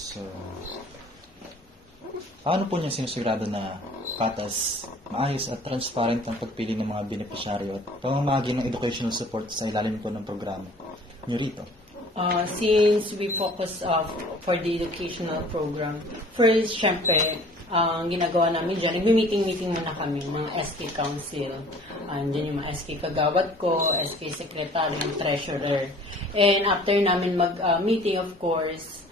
So, paano po niya sinusigurado na patas, maayos at transparent ang pagpili ng mga benepisyaryo at pamamahagi ng educational support sa ilalim po ng programa niyo rito? Since we focus for the educational program, first, syempre, ang ginagawa namin dyan, nagmi-meeting muna kami, mga SK Council. Dyan yung mga SK Kagawad ko, SK Secretary, Treasurer. And after namin mag-meeting, of course,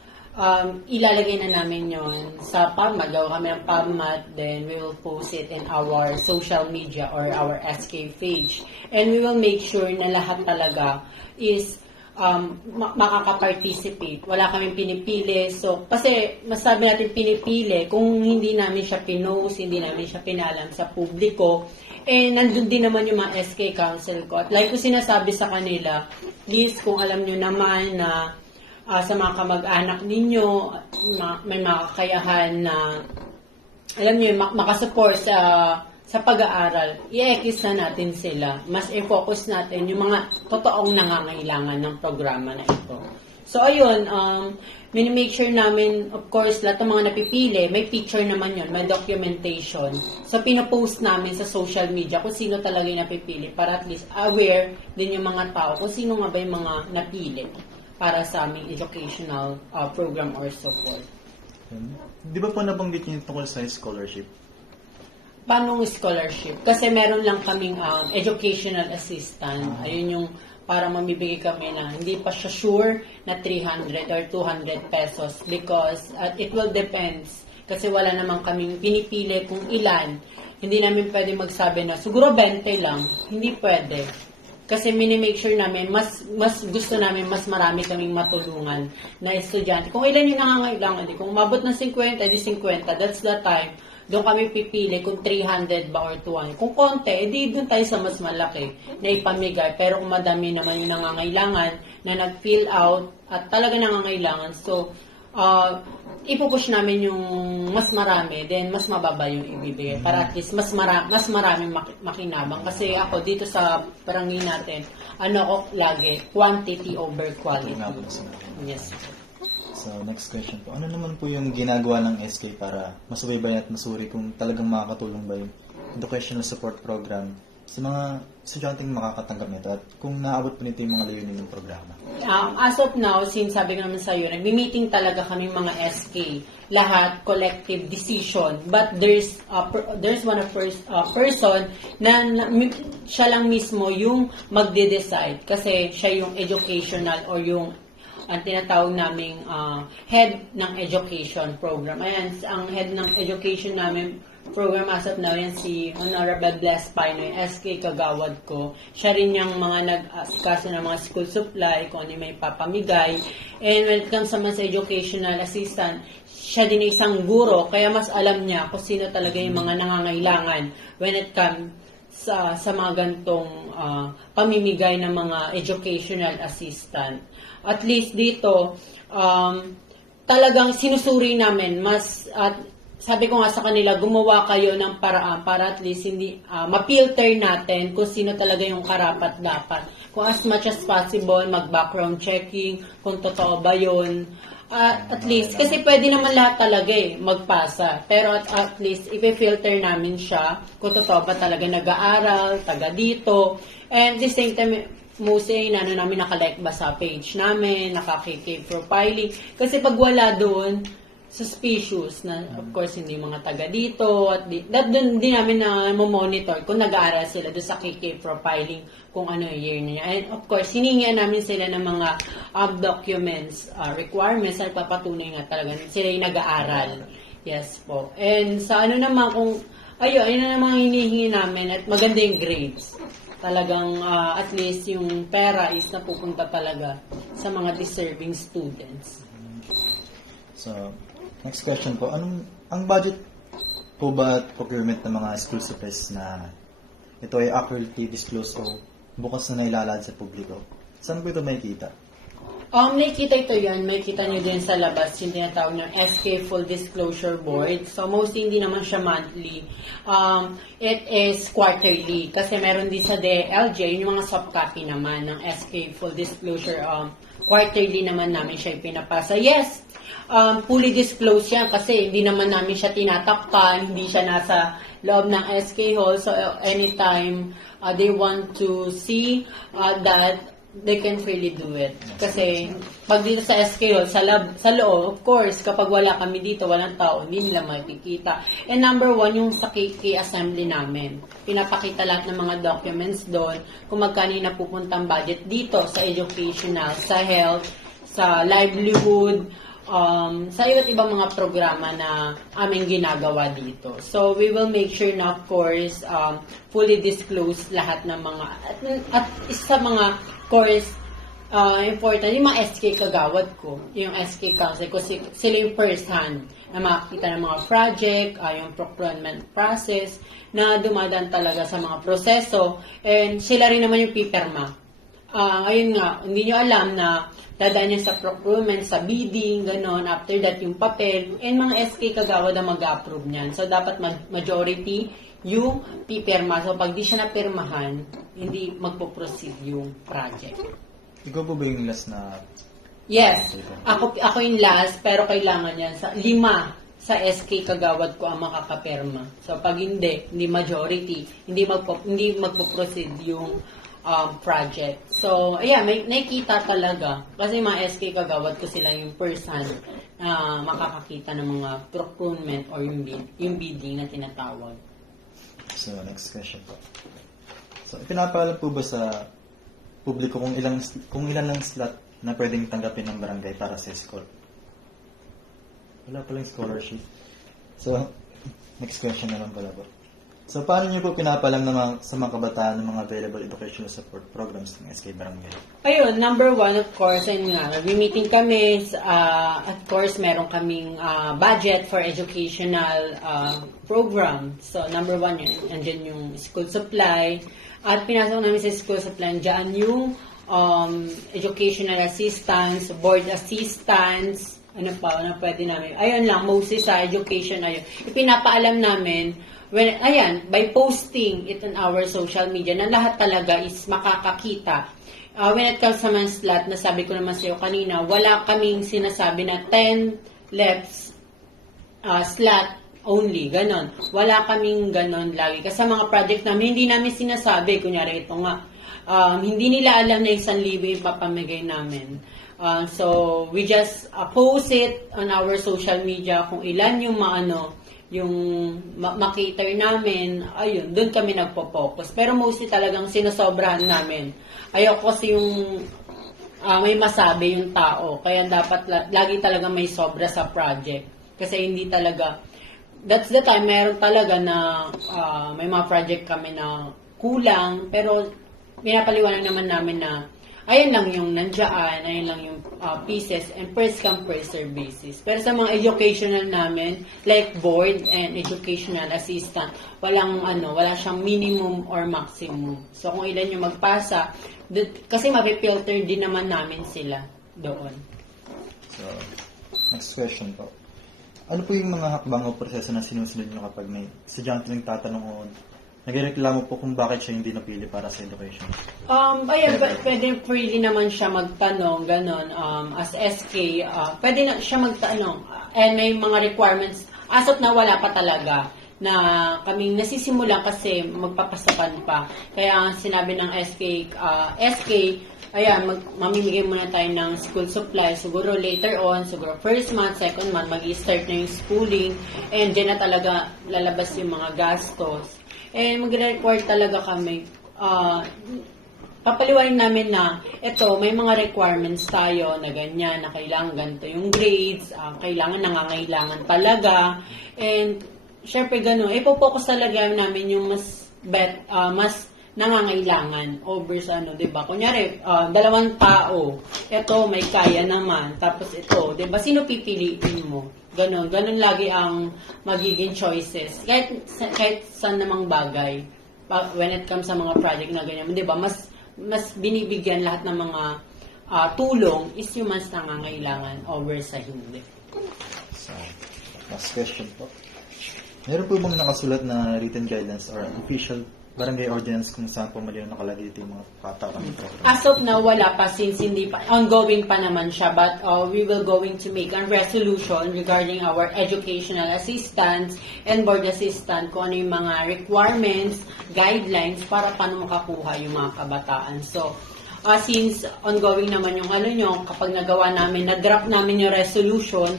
ilalagay na namin yon sa PubMed. Gawa kami ng PubMed, then we will post it in our social media or our SK page. And we will make sure na lahat talaga is makaka-participate. Wala kaming pinipili. So, kasi masabi natin pinipili, kung hindi namin siya pinost, hindi namin siya pinalam sa publiko, nandun din naman yung mga SK Council ko. At like ko sinasabi sa kanila, please, kung alam nyo naman na sa mga kamag-anak ninyo, may makakayahan na, alam nyo, makasupport sa pag-aaral, i-ekis na natin sila. Mas i-focus natin yung mga totoong nangangailangan ng programa na ito. So, ayun, make sure namin, of course, lahat ng mga napipili, may picture naman yun, may documentation. So, pinapost namin sa social media kung sino talaga yung napipili para at least aware din yung mga tao kung sino nga ba yung mga napili para sa aming educational program or support. Di ba po nabanggit niyo tungkol sa scholarship? Paano scholarship? Kasi meron lang kaming educational assistant. Ayun yung para mamibigay kami na hindi pa siya sure na 300 or 200 pesos because it will depends. Kasi wala naman kaming pinipili kung ilan. Hindi namin pwede magsabi na siguro 20 lang. Hindi pwede. Kasi minimake sure namin, mas gusto namin, mas marami kaming matulungan na estudyante. Kung ilan yung nangangailangan, kung umabot ng 50, edi 50. That's the time. Doon kami pipili kung 300 ba or 200. Kung konti, edi doon tayo sa mas malaki na ipamigay. Pero kung madami naman yung nangangailangan na nag-fill out at talaga nangangailangan, so ipupush namin yung mas marami, then mas mababa yung ibibigay. Para at least mas maraming makinabang. Kasi ako dito sa barangay natin, ako lagi, quantity over quality. Yes. So, next question po. Ano naman po yung ginagawa ng SK para masubaybayan at masuri kung talagang makakatulong ba yung educational support program sa mga estudyanteng makakatanggap nito at kung naabot po nito yung mga layunin ng programa? As of now, since sabi ko naman sa iyo, nag-meeting talaga kami mga SK. Lahat, collective decision. But there's one person na siya lang mismo yung magde-decide kasi siya yung educational or yung ang tinatawag naming head ng education program. Ayan, ang head ng education namin program as of now, yan si Honorable Bless Pinoy, SK Kagawad ko. Siya rin yung mga nag-askaso ng mga school supply, kung ano may papamigay. And when it comes naman sa educational assistant, siya din isang guro, kaya mas alam niya kung sino talaga yung mga nangangailangan when it comes sa mga gantong pamimigay ng mga educational assistant. At least dito, talagang sinusuri namin, sabi ko nga sa kanila, gumawa kayo ng paraan para at least hindi, ma-filter natin kung sino talaga yung karapat-dapat. Kung as much as possible, mag-background checking, kung totoo ba yun. At least, kasi pwede naman lahat talaga magpasa. Pero at least, i-filter namin siya kung totoo ba talaga nag-aaral, taga dito. And at the same time, mostly, namin nakalike ba sa page namin, nakaka-KK profiling. Kasi pag wala doon, suspicious na, of course, hindi mga taga dito. At doon din namin na monitor kung nag-aaral sila doon sa KK profiling, kung ano yung year niya. And of course, hiningian namin sila ng mga documents, requirements, na papatunay nga talaga sila yung nag-aaral. Yes po. And sa ano naman, ayun na naman hinihingi namin at maganda yung grades. Talagang at least yung pera is napupunta talaga sa mga deserving students. So, next question po. Ang budget po ba at procurement ng mga school supplies na ito ay accurately disclosed o bukas na nailalad sa publiko? Saan po ito makikita? Nakikita ito yan. Makikita nyo din sa labas yung tinatawag ng SK Full Disclosure Board. So, mostly hindi naman siya monthly. It is quarterly. Kasi meron din sa DLJ, yung mga soft copy naman ng SK Full Disclosure. Quarterly naman namin siya ipinapasa. Yes, fully disclosed yan kasi hindi naman namin siya tinatakpan, hindi siya nasa loob ng SK Hall. So, anytime they want to see that, they can freely do it. Kasi, pag dito sa SK Hall, sa loob, of course, kapag wala kami dito, walang tao, hindi nila makikita. And number one, yung sa KK assembly namin. Pinapakita lahat ng mga documents doon, kung magkano yung napupuntang budget dito sa educational, sa health, sa livelihood, sa iba't ibang mga programa na aming ginagawa dito. So, we will make sure na, of course, fully disclose lahat ng mga, at isa sa mga course, important, yung mga SK kagawad ko, yung SK council, kasi sila yung first hand na makakita ng mga project, yung procurement process, na dumadaan talaga sa mga proseso, and sila rin naman yung pipirma. Ayun nga, hindi nyo alam na dadaan niya sa procurement, sa bidding, ganon, after that yung papel, and mga SK kagawad na mag-approve niyan. So, dapat majority yung pipirma. So, pag di siya napirmahan, hindi magpo-proceed yung project. Ikaw po ba yung last na... Yes, ako yung last, pero kailangan yan. 5 sa SK kagawad ko ang makakapirma. So, pag hindi majority, hindi magpo-proceed yung project. So, ayan, may nakikita talaga. Kasi mga SK kagawad ko sila yung person na makakakita ng mga procurement or yung bidding na tinatawag. So, next question po. So, ipinapaalam po ba sa publiko kung ilan lang slot na pwedeng tanggapin ng barangay para sa school? Wala palang scholarship. So, next question naman pala po. So, paano niyo po pinapaalam sa mga kabataan ng mga available educational support programs ng SK Barangay? Ayun, number one, of course, ayun nga, nag-meeting kami, of course, meron kaming budget for educational program. So, number one yun, andyan yung school supply. At pinasok namin sa school supply, andyan yung educational assistance, board assistance, ano pa, na pwede namin. Ayun lang, mostly sa education, ayun. Ipinapaalam namin, by posting it on our social media, na lahat talaga is makakakita. When it comes sa mga slot, nasabi ko naman sa'yo kanina, wala kaming sinasabi na 10 left slot only, ganon. Wala kaming ganon lagi. Kasi sa mga project namin, hindi namin sinasabi, kunyari ito nga, hindi nila alam na 1,000 yung papamigay namin. So, we just post it on our social media kung ilan yung yung makita namin, ayun, doon kami nagpo-focus. Pero mostly talagang sinosobrahan namin. Ayoko kasi yung may masabi yung tao. Kaya dapat lagi talaga may sobra sa project. Kasi hindi talaga, that's the time, meron talaga na may mga project kami na kulang. Pero pinapaliwanag naman namin na ayun lang yung nandiyan, ayun lang yung pieces, and first come, first serve basis. Pero sa mga educational namin, like board and educational assistant, wala siyang minimum or maximum. So kung ilan yung magpasa, kasi mapipilter din naman namin sila doon. So, next question po. Ano po yung mga hakbang o proseso na sinusunod nyo kapag may estudyante ng tatanong o nagreklamo po kung bakit siya hindi napili para sa education? Pwede freely naman siya magtanong, ganon. As SK, pwede na siya magtanong. And may mga requirements. As of na wala pa talaga na kaming nasisimulan kasi magpapasapan pa. Kaya sinabi ng SK, ayan, mamimigay muna tayo ng school supply. Siguro later on, siguro first month, second month, mag-i-start na yung schooling. And dyan na talaga lalabas yung mga gastos. And mag-require talaga kami, papaliwain namin na ito, may mga requirements tayo na ganyan, na kailangan ganito yung grades, nangangailangan talaga. And syempre gano'n, ipopokus talaga namin yung mas nangangailangan over sa diba? Kunyari, 2 tao, ito may kaya naman, tapos ito, diba? Sino pipiliin mo? Ganon lagi ang magiging choices. Kahit saan namang bagay, when it comes sa mga project na ganyan, diba? Mas binibigyan lahat ng mga tulong is yung mas nangangailangan over sa hindi. So, last question po. Meron po bang nakasulat na written guidelines or official barangay ordinance kung saan po mali nakalagay dito yung mga katarang program? As of now, wala pa since hindi pa, ongoing pa naman siya. But we will going to make a resolution regarding our educational assistants and board assistant kung ano yung mga requirements, guidelines para paano makakuha yung mga kabataan. So, since ongoing naman yung ano nyo, kapag nagawa namin, nag-draft namin yung resolution,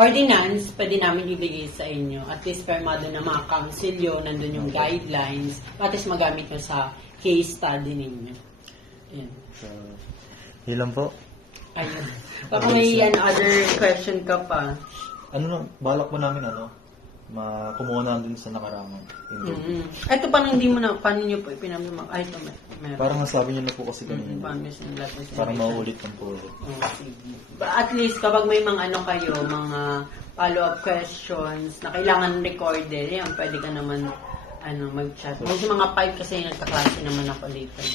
ordinance, pwede namin ibigay sa inyo. At least permado na mga councilyo, nandun yung guidelines, at least magamit nyo sa case study ninyo. Yan. So, yun lang po. Ayun. Baka may other question ka pa. Balak po namin kumuha na dun sa nakaraang interview. Ito paano hindi mo na, paano nyo po ipinamamag, ay ito meron. Parang nasabi niyo na po kasi kanina. Paano nyo sinulatin? Parang mauulit lang po ulit. Sige. At least kapag may mga kayo, mga follow-up questions na kailangan recorded, yan, pwede ka naman mag-chat. May mga 5 kasi nagkaklase naman ako later.